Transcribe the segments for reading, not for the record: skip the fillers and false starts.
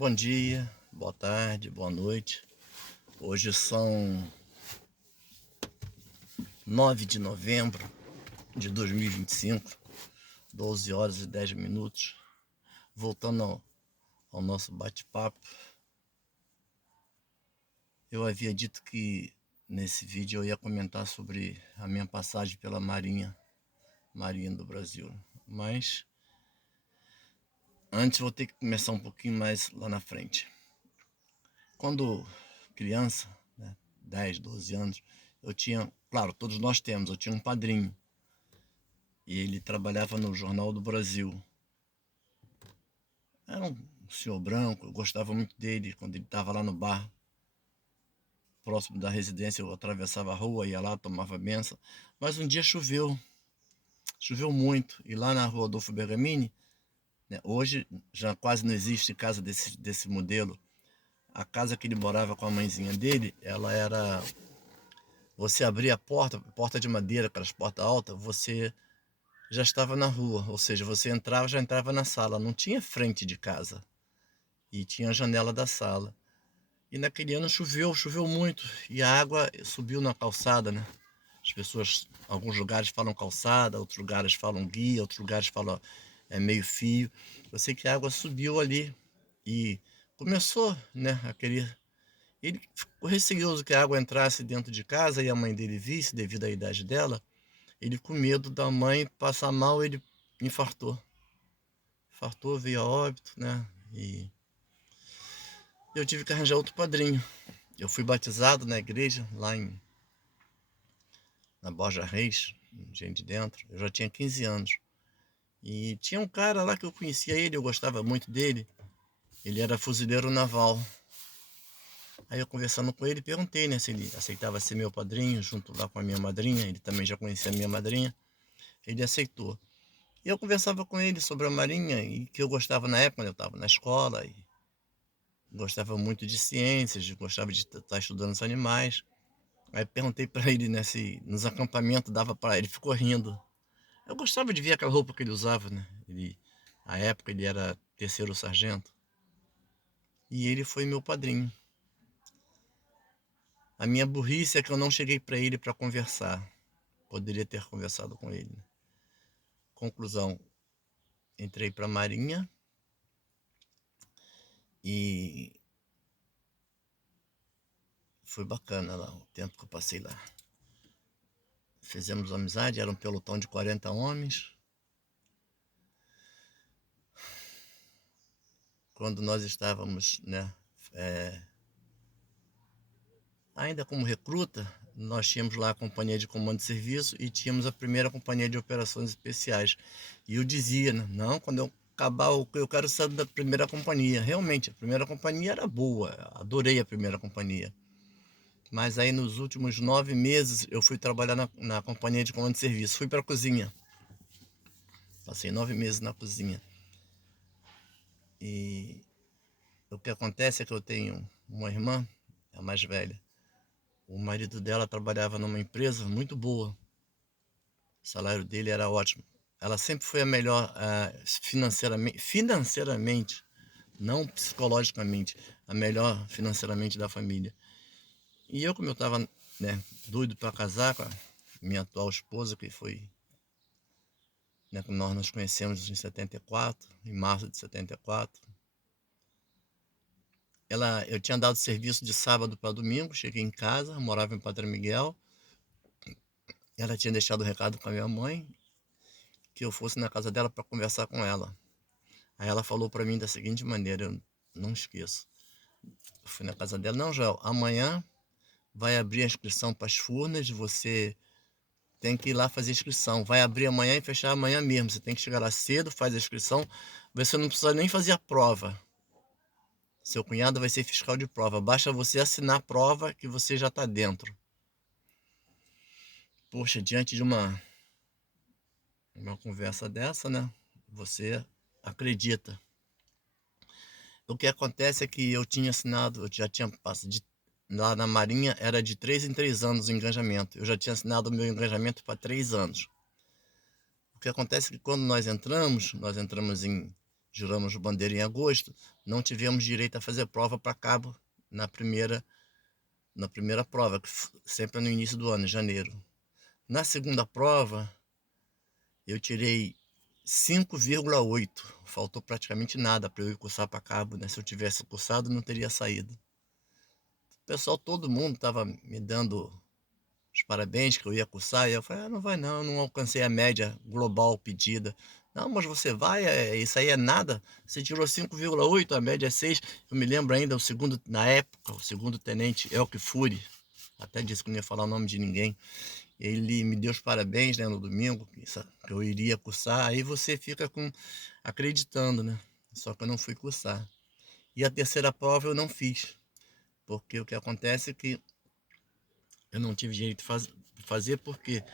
Bom dia, boa tarde, boa noite. Hoje são 9 de novembro de 2025, 12 horas e 10 minutos. Voltando ao nosso bate-papo, eu havia dito que nesse vídeo eu ia comentar sobre a minha passagem pela Marinha do Brasil. Mas antes vou ter que começar um pouquinho mais lá na frente. Quando criança, 10, 12 anos, eu tinha, claro, todos nós temos, eu tinha um padrinho. E ele trabalhava no Jornal do Brasil. Era um senhor branco, eu gostava muito dele. Quando ele estava lá no bar, próximo da residência, eu atravessava a rua, ia lá, tomava benção. Mas um dia choveu muito. E lá na rua Adolfo Bergamini, hoje já quase não existe casa desse modelo. A casa que ele morava com a mãezinha dele, ela era... Você abria a porta de madeira, aquelas portas altas, você já estava na rua, ou seja, você entrava, já entrava na sala, não tinha frente de casa e tinha a janela da sala. E naquele ano choveu muito e a água subiu na calçada, né? As pessoas, alguns lugares falam calçada, outros lugares falam guia, outros lugares falam meio fio. Eu sei que a água subiu ali e começou, né, ele ficou receoso que a água entrasse dentro de casa e a mãe dele visse, devido à idade dela. Ele, com medo da mãe passar mal, ele infartou. Veio a óbito, né? E eu tive que arranjar outro padrinho. Eu fui batizado na igreja, na Borja Reis, gente de dentro. Eu já tinha 15 anos. E tinha um cara lá que eu conhecia ele, eu gostava muito dele. Ele era fuzileiro naval. Aí eu, conversando com ele, perguntei, né, se ele aceitava ser meu padrinho, junto lá com a minha madrinha. Ele também já conhecia a minha madrinha. Ele aceitou. E eu conversava com ele sobre a Marinha, e que eu gostava na época, quando eu estava na escola, e gostava muito de ciências, gostava de estar estudando os animais. Aí perguntei para ele, né, se nos acampamentos dava para... Ele ficou rindo. Eu gostava de ver aquela roupa que ele usava, né? À época ele era terceiro sargento. E ele foi meu padrinho. A minha burrice é que eu não cheguei para ele para conversar. Poderia ter conversado com ele, né? Conclusão, entrei para a Marinha e foi bacana lá, o tempo que eu passei lá. Fizemos amizade, era um pelotão de 40 homens. Quando nós estávamos, né, ainda como recruta, nós tínhamos lá a companhia de comando de serviço e tínhamos a primeira companhia de operações especiais. E eu dizia, né, não, quando eu acabar, eu quero sair da primeira companhia. Realmente, a primeira companhia era boa, adorei a primeira companhia. Mas aí nos últimos 9 meses eu fui trabalhar na companhia de comando de serviço, fui para a cozinha. Passei 9 meses na cozinha. E o que acontece é que eu tenho uma irmã, a mais velha. O marido dela trabalhava numa empresa muito boa. O salário dele era ótimo. Ela sempre foi a melhor financeiramente, não psicologicamente, a melhor financeiramente da família. E eu, como eu estava, né, doido para casar com a minha atual esposa, que foi, né, que nós nos conhecemos em 74, em março de 74. Eu tinha dado serviço de sábado para domingo, cheguei em casa, morava em Padre Miguel. Ela tinha deixado o recado com a minha mãe, que eu fosse na casa dela para conversar com ela. Aí ela falou para mim da seguinte maneira, eu não esqueço. Eu fui na casa dela, não, Joel, amanhã vai abrir a inscrição para as Furnas, você tem que ir lá fazer a inscrição. Vai abrir amanhã e fechar amanhã mesmo. Você tem que chegar lá cedo, faz a inscrição. Você não precisa nem fazer a prova. Seu cunhado vai ser fiscal de prova. Basta você assinar a prova que você já está dentro. Poxa, diante de uma conversa dessa, né? Você acredita. O que acontece é que eu tinha assinado, eu já tinha passado lá na Marinha, era de 3 em 3 anos o engajamento. Eu já tinha assinado o meu engajamento para 3 anos. O que acontece é que quando nós entramos em juramos bandeira em agosto, não tivemos direito a fazer prova para cabo na primeira prova, que sempre é no início do ano, em janeiro. Na segunda prova, eu tirei 5,8, faltou praticamente nada para eu ir cursar para cabo, né? Se eu tivesse cursado, não teria saído. O pessoal, todo mundo estava me dando os parabéns que eu ia cursar, e eu falei, não vai não, eu não alcancei a média global pedida. Não, mas você vai, isso aí é nada, você tirou 5,8, a média é 6. Eu me lembro ainda, na época, o segundo tenente Elke Fury, até disse que não ia falar o nome de ninguém, ele me deu os parabéns, né, no domingo, que eu iria cursar, aí você fica acreditando, né, só que eu não fui cursar. E a terceira prova eu não fiz, porque o que acontece é que eu não tive jeito de fazer porque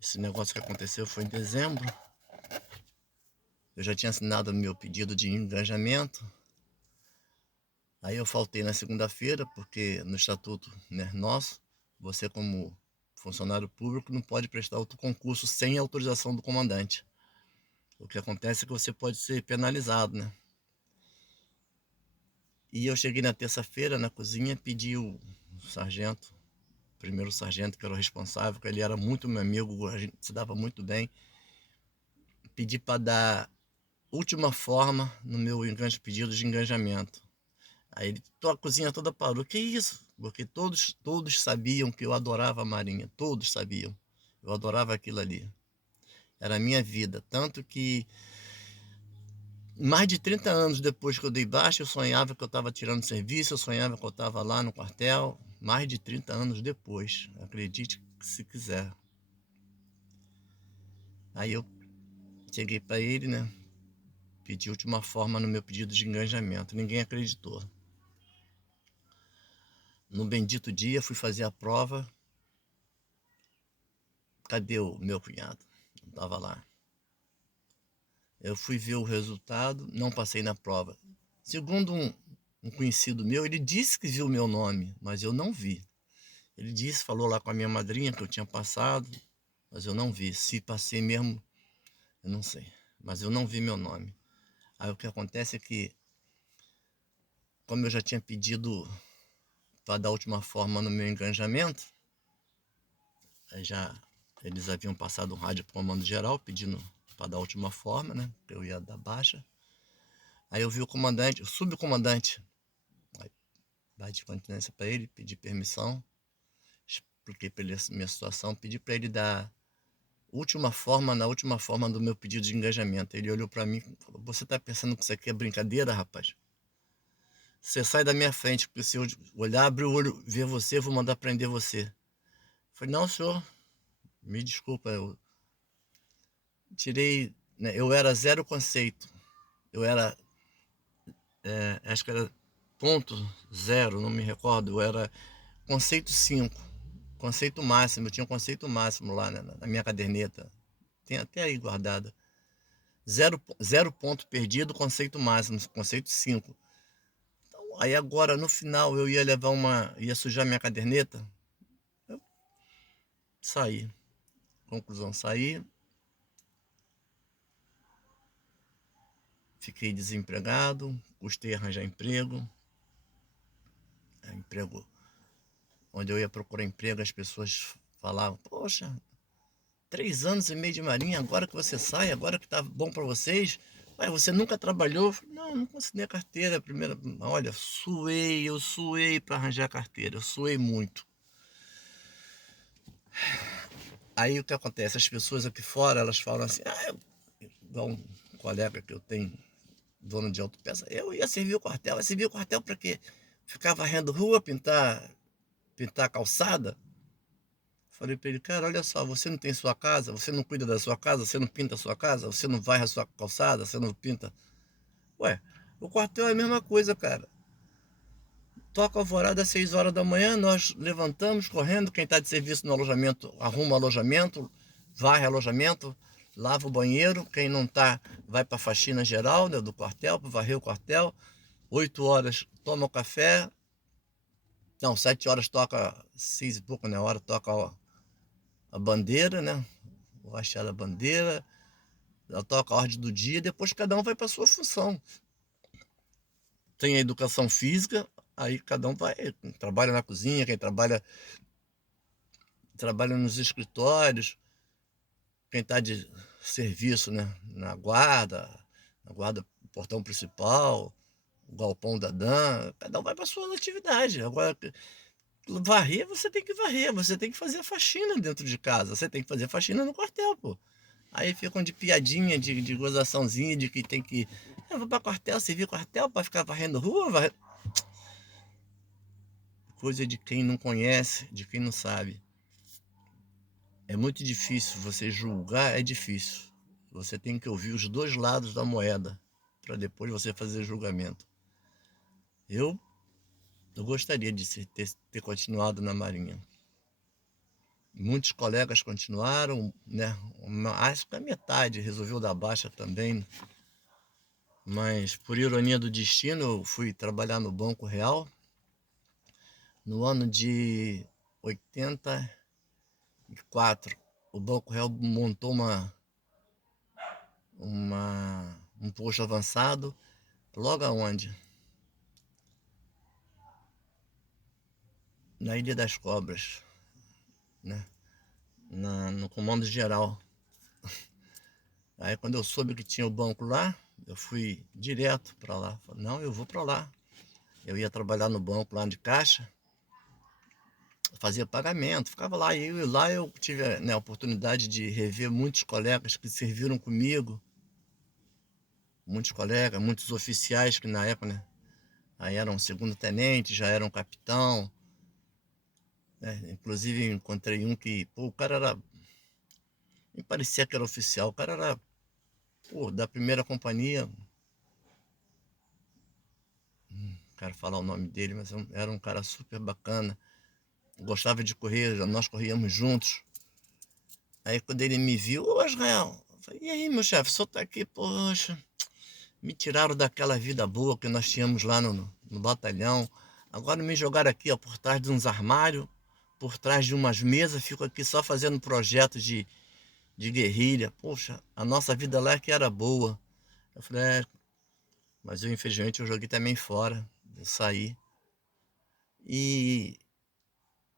esse negócio que aconteceu foi em dezembro, eu já tinha assinado meu pedido de engajamento, aí eu faltei na segunda-feira, porque no estatuto, né, nosso, você como funcionário público não pode prestar outro concurso sem autorização do comandante. O que acontece é que você pode ser penalizado, né? E eu cheguei na terça-feira na cozinha, pedi o sargento, o primeiro sargento que era o responsável, que ele era muito meu amigo, a gente se dava muito bem, pedi para dar última forma no meu pedido de engajamento. Aí a cozinha toda parou. Que isso? Porque todos sabiam que eu adorava a Marinha. Todos sabiam. Eu adorava aquilo ali. Era a minha vida. Tanto que mais de 30 anos depois que eu dei baixa, eu sonhava que eu estava tirando serviço, eu sonhava que eu estava lá no quartel. Mais de 30 anos depois. Acredite se quiser. Aí eu cheguei para ele, né? Pedi última forma no meu pedido de engajamento. Ninguém acreditou. No bendito dia, fui fazer a prova. Cadê o meu cunhado? Não estava lá. Eu fui ver o resultado, não passei na prova. Segundo um conhecido meu, ele disse que viu o meu nome, mas eu não vi. Ele disse, falou lá com a minha madrinha que eu tinha passado, mas eu não vi. Se passei mesmo, eu não sei. Mas eu não vi meu nome. Aí o que acontece é que, como eu já tinha pedido para dar a última forma no meu engajamento, aí eles haviam passado um rádio para o comando geral pedindo para dar a última forma, né? Que eu ia dar baixa. Aí eu vi o comandante, o subcomandante, dar de continência para ele, pedi permissão, expliquei para ele a minha situação, pedi para ele dar na última forma do meu pedido de engajamento. Ele olhou para mim e falou, você está pensando que isso aqui é brincadeira, rapaz? Você sai da minha frente, porque se eu olhar, abrir o olho, ver você, eu vou mandar prender você. Eu falei, não, senhor, me desculpa, eu tirei, né, eu era zero conceito, eu era, acho que era ponto zero, não me recordo, eu era conceito 5, conceito máximo, eu tinha um conceito máximo lá, né, na minha caderneta, tem até aí guardada. Zero ponto perdido, conceito máximo, conceito 5. Então, aí agora, no final, eu ia sujar minha caderneta, eu saí. Conclusão, saí, fiquei desempregado, custei arranjar emprego onde eu ia procurar emprego, as pessoas falavam, poxa, 3 anos e meio de marinha, agora que você sai, agora que tá bom para vocês, mas você nunca trabalhou? Não consegui a carteira, olha, eu suei para arranjar a carteira, eu suei muito. Aí o que acontece, as pessoas aqui fora, elas falam assim, igual um colega que eu tenho, dono de autopeça, eu ia servir o quartel para quê? Ficar varrendo rua, pintar calçada? Falei para ele, cara, olha só, você não tem sua casa, você não cuida da sua casa, você não pinta a sua casa, você não varre a sua calçada, você não pinta. Ué, o quartel é a mesma coisa, cara. Toca a alvorada às 6 horas da manhã, nós levantamos correndo, quem está de serviço no alojamento arruma o alojamento, varre o alojamento, lava o banheiro, quem não está vai para a faxina geral, né, do quartel, para varrer o quartel. 8 horas toma o café, não, 7 horas toca, 6 e pouco, né, hora toca a bandeira, né, o rachar da bandeira, ela toca a ordem do dia, depois cada um vai para sua função. Tem a educação física, aí cada um vai, trabalha na cozinha, quem trabalha nos escritórios, quem está de serviço, né, na guarda do portão principal, o galpão da Dan, cada um vai para sua atividade. Agora, varrer, você tem que varrer, você tem que fazer faxina dentro de casa, você tem que fazer faxina no quartel, pô. Aí ficam de piadinha, de gozaçãozinha, de que tem que. Eu vou pra quartel, servir quartel pra ficar varrendo rua, coisa de quem não conhece, de quem não sabe. É muito difícil você julgar, é difícil. Você tem que ouvir os dois lados da moeda para depois você fazer julgamento. Eu, eu gostaria de ter continuado na Marinha. Muitos colegas continuaram, né? Acho que a metade resolveu dar baixa também. Mas, por ironia do destino, eu fui trabalhar no Banco Real no ano de 84. O Banco Real montou um posto avançado logo aonde? Na Ilha das Cobras, né? No comando geral. Aí quando eu soube que tinha o banco lá, eu fui direto para lá. Falei, não, eu vou para lá. Eu ia trabalhar no banco lá de caixa, fazia pagamento, ficava lá. E lá eu tive, né, a oportunidade de rever muitos colegas que serviram comigo, muitos colegas, muitos oficiais que na época, né, aí eram segundo-tenente, já eram capitão, né? Inclusive encontrei um que, pô, o cara era, me parecia que era oficial, o cara era, pô, da primeira companhia, não quero falar o nome dele, mas era um cara super bacana, gostava de correr, nós corríamos juntos. Aí quando ele me viu, ô Israel, eu falei, e aí meu chefe, o senhor tá aqui, poxa, me tiraram daquela vida boa que nós tínhamos lá no batalhão, agora me jogaram aqui, ó, por trás de uns armários, por trás de umas mesas, fico aqui só fazendo projetos de guerrilha, poxa, a nossa vida lá é que era boa. Eu falei, mas eu infelizmente eu joguei também fora, eu saí. E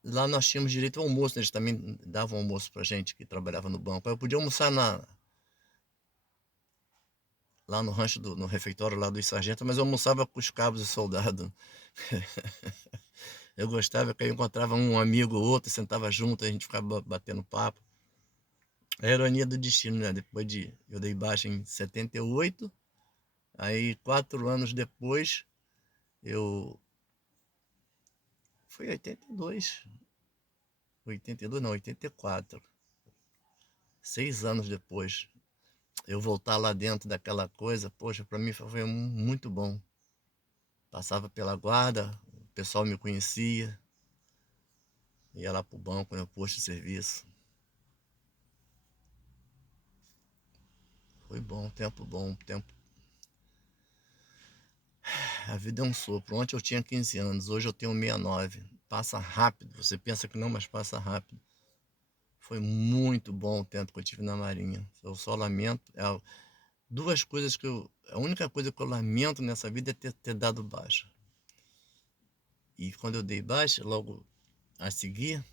lá nós tínhamos direito ao almoço, né? Eles também davam almoço pra gente que trabalhava no banco. Eu podia almoçar lá no rancho, no refeitório lá dos sargentos, mas eu almoçava com os cabos e soldados. Eu gostava que eu encontrava um amigo ou outro, sentava junto, a gente ficava batendo papo. A ironia do destino, né? Eu dei baixa em 78, aí 4 anos depois, eu... Foi 82, 82 não, 84. 6 anos depois, eu voltar lá dentro daquela coisa, poxa, para mim foi muito bom. Passava pela guarda, o pessoal me conhecia, ia lá pro banco, no posto de serviço. Foi bom, tempo. A vida é um sopro. Ontem eu tinha 15 anos, hoje eu tenho 69. Passa rápido, você pensa que não, mas passa rápido. Foi muito bom o tempo que eu tive na Marinha. Eu só lamento. Duas coisas que eu. A única coisa que eu lamento nessa vida é ter dado baixa. E quando eu dei baixa, logo a seguir,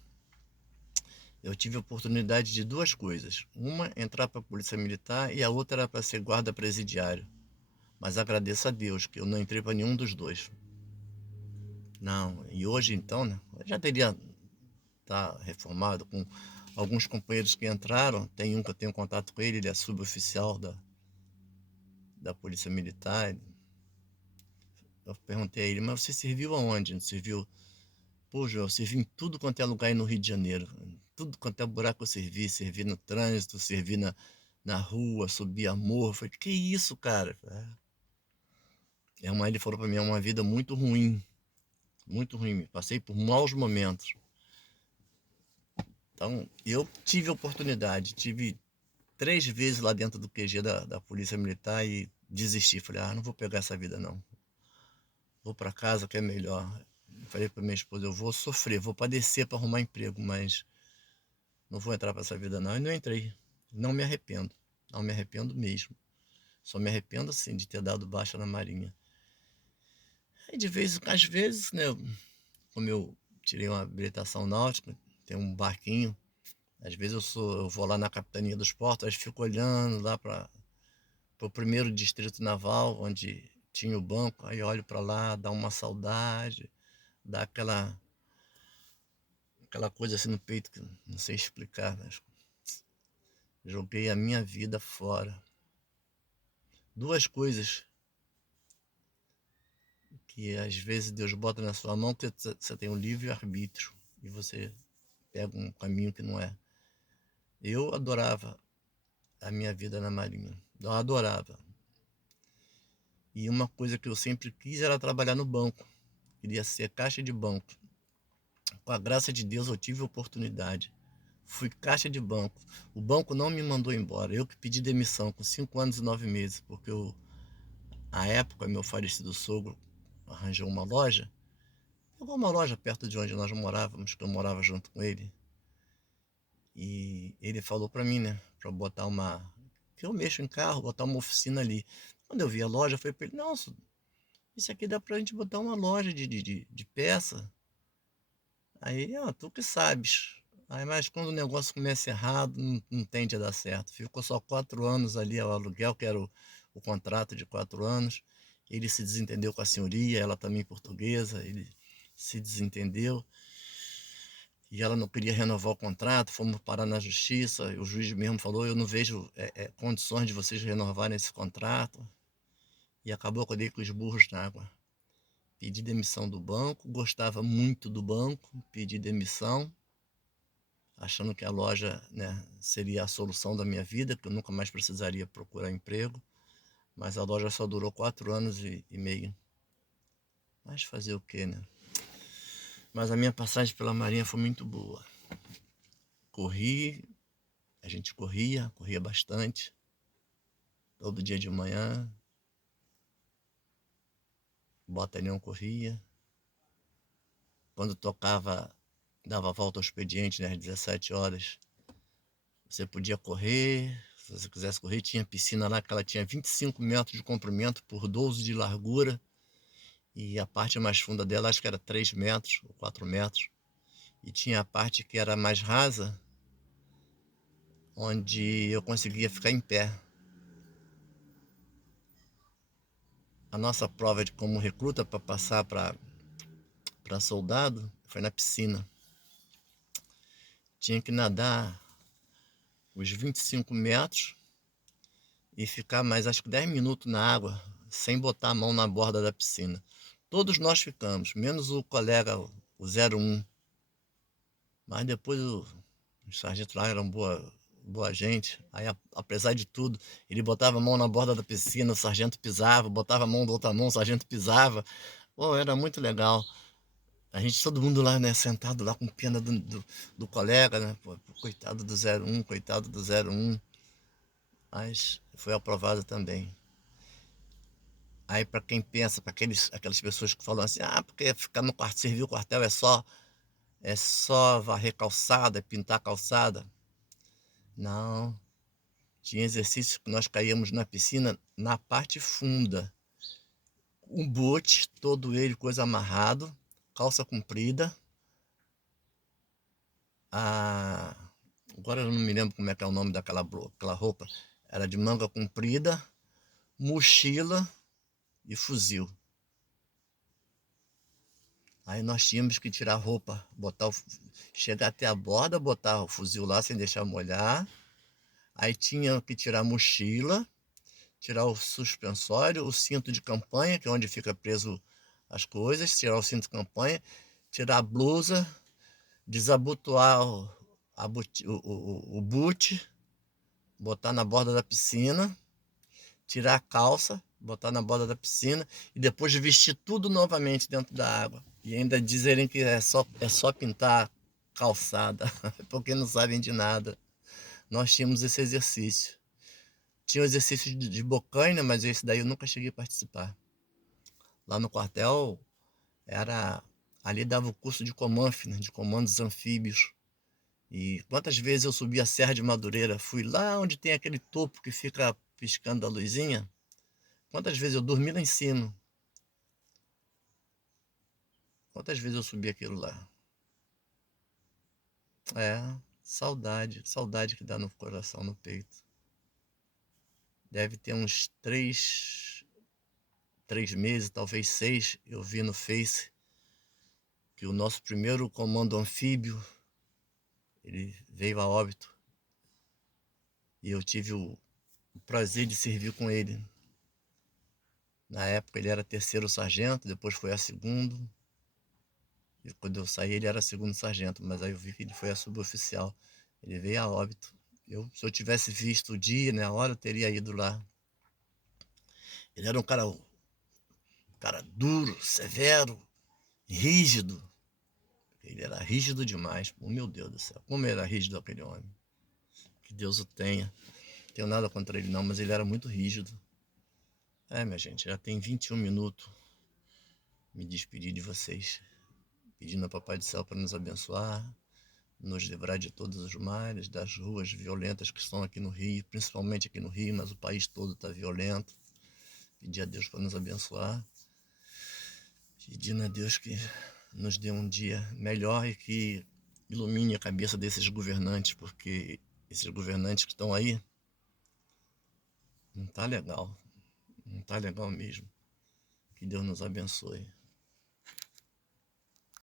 eu tive a oportunidade de duas coisas. Uma, entrar para a Polícia Militar e a outra era para ser guarda presidiário. Mas agradeço a Deus que eu não entrei para nenhum dos dois. Não, e hoje então, né, eu já teria tá reformado com alguns companheiros que entraram. Tem um que eu tenho contato com ele é suboficial da Polícia Militar. Eu perguntei a ele, mas você serviu aonde? Não serviu? Pô, João, eu servi em tudo quanto é lugar aí no Rio de Janeiro. Tudo quanto é buraco eu servi. Servi no trânsito, servi na rua, subi a morro. Eu falei, que isso, cara? Ele falou pra mim, é uma vida muito ruim. Muito ruim. Passei por maus momentos. Então, eu tive oportunidade. Tive 3 vezes lá dentro do QG da Polícia Militar e desisti. Falei, não vou pegar essa vida não. Vou para casa que é melhor. Falei para minha esposa, eu vou sofrer, vou padecer para arrumar emprego, mas não vou entrar para essa vida não. E não entrei. Não me arrependo. Não me arrependo mesmo. Só me arrependo, assim, de ter dado baixa na Marinha. Aí, às vezes, né, como eu tirei uma habilitação náutica, tem um barquinho, às vezes eu vou lá na capitania dos portos, aí fico olhando lá para o primeiro distrito naval, onde tinha o banco, aí olho para lá, dá uma saudade, dá aquela coisa assim no peito que não sei explicar, mas joguei a minha vida fora. Duas coisas que às vezes Deus bota na sua mão, que você tem um livre-arbítrio e você pega um caminho que não é. Eu adorava a minha vida na Marinha, eu adorava. E uma coisa que eu sempre quis era trabalhar no banco, queria ser caixa de banco. Com a graça de Deus eu tive a oportunidade. Fui caixa de banco. O banco não me mandou embora. Eu que pedi demissão com 5 anos e 9 meses, porque à época, meu falecido sogro arranjou uma loja. Pegou uma loja perto de onde nós morávamos, que eu morava junto com ele. E ele falou para mim, né, para botar que eu mexo em carro, botar uma oficina ali. Quando eu vi a loja, eu falei para ele, não, isso aqui dá pra gente botar uma loja de peça. Aí, tu que sabes. Aí, mas quando o negócio começa errado, não tende a dar certo. Ficou só 4 anos ali ao aluguel, que era o contrato de 4 anos. Ele se desentendeu com a senhoria, ela também portuguesa, ele se desentendeu. E ela não queria renovar o contrato, fomos parar na justiça, e o juiz mesmo falou, eu não vejo condições de vocês renovarem esse contrato. E acabou que eu dei com os burros na água. Pedi demissão do banco, gostava muito do banco, pedi demissão, achando que a loja, né, seria a solução da minha vida, que eu nunca mais precisaria procurar emprego, mas a loja só durou 4 anos e meio. Mas fazer o quê, né? Mas a minha passagem pela Marinha foi muito boa. Corri, a gente corria bastante, todo dia de manhã, o batalhão corria. Quando tocava, dava a volta ao expediente, né, às 17 horas, você podia correr. Se você quisesse correr, tinha piscina lá que ela tinha 25 metros de comprimento por 12 de largura. E a parte mais funda dela acho que era 3 metros ou 4 metros. E tinha a parte que era mais rasa, onde eu conseguia ficar em pé. A nossa prova de como recruta para passar para soldado foi na piscina. Tinha que nadar os 25 metros e ficar mais acho que 10 minutos na água, sem botar a mão na borda da piscina. Todos nós ficamos, menos o colega, o 01. Mas depois o sargento lá era boa gente. Aí, apesar de tudo, ele botava a mão na borda da piscina, o sargento pisava, botava a mão da outra mão, o sargento pisava. Pô, era muito legal. A gente, todo mundo lá, né, sentado lá com pena do colega, né? Pô, coitado do 01, coitado do 01. Mas foi aprovado também. Aí, para quem pensa, para aquelas pessoas que falam assim, porque ficar no quarto, servir o quartel é só varrer calçada, pintar calçada. Não, tinha exercícios que nós caíamos na piscina na parte funda. Um bote, todo ele, coisa amarrado, calça comprida. Agora eu não me lembro como é que é o nome daquela roupa. Era de manga comprida, mochila e fuzil. Aí nós tínhamos que tirar a roupa, chegar até a borda, botar o fuzil lá sem deixar molhar. Aí tinha que tirar a mochila, tirar o suspensório, o cinto de campanha, que é onde fica preso as coisas, tirar o cinto de campanha, tirar a blusa, desabotoar o boot, botar na borda da piscina, tirar a calça, botar na borda da piscina e depois vestir tudo novamente dentro da água. E ainda dizerem que é só pintar calçada, porque não sabem de nada. Nós tínhamos esse exercício. Tinha o exercício de bocaina, mas esse daí eu nunca cheguei a participar. Lá no quartel, ali dava o curso de COMANF, né, de comandos anfíbios. E quantas vezes eu subi a Serra de Madureira, fui lá onde tem aquele topo que fica piscando a luzinha, quantas vezes eu dormi lá em cima, quantas vezes eu subi aquilo lá. É, saudade, saudade que dá no coração, no peito. Deve ter uns 3 meses, talvez 6, eu vi no Face que o nosso primeiro comando anfíbio, ele veio a óbito. E eu tive o prazer de servir com ele. Na época ele era terceiro sargento, depois foi a segundo. E quando eu saí ele era segundo sargento, mas aí eu vi que ele foi a suboficial. Ele veio a óbito. Se eu tivesse visto o dia, né, a hora, eu teria ido lá. Ele era um cara duro, severo, rígido. Ele era rígido demais. Oh, meu Deus do céu, como era rígido aquele homem. Que Deus o tenha. Não tenho nada contra ele não, mas ele era muito rígido. Minha gente, já tem 21 minutos. Me despedi de vocês, pedindo ao Papai do Céu para nos abençoar, nos livrar de todos os males, das ruas violentas que estão aqui no Rio, principalmente aqui no Rio, mas o país todo está violento. Pedir a Deus para nos abençoar, pedindo a Deus que nos dê um dia melhor e que ilumine a cabeça desses governantes, porque esses governantes que estão aí, não tá legal mesmo. Que Deus nos abençoe.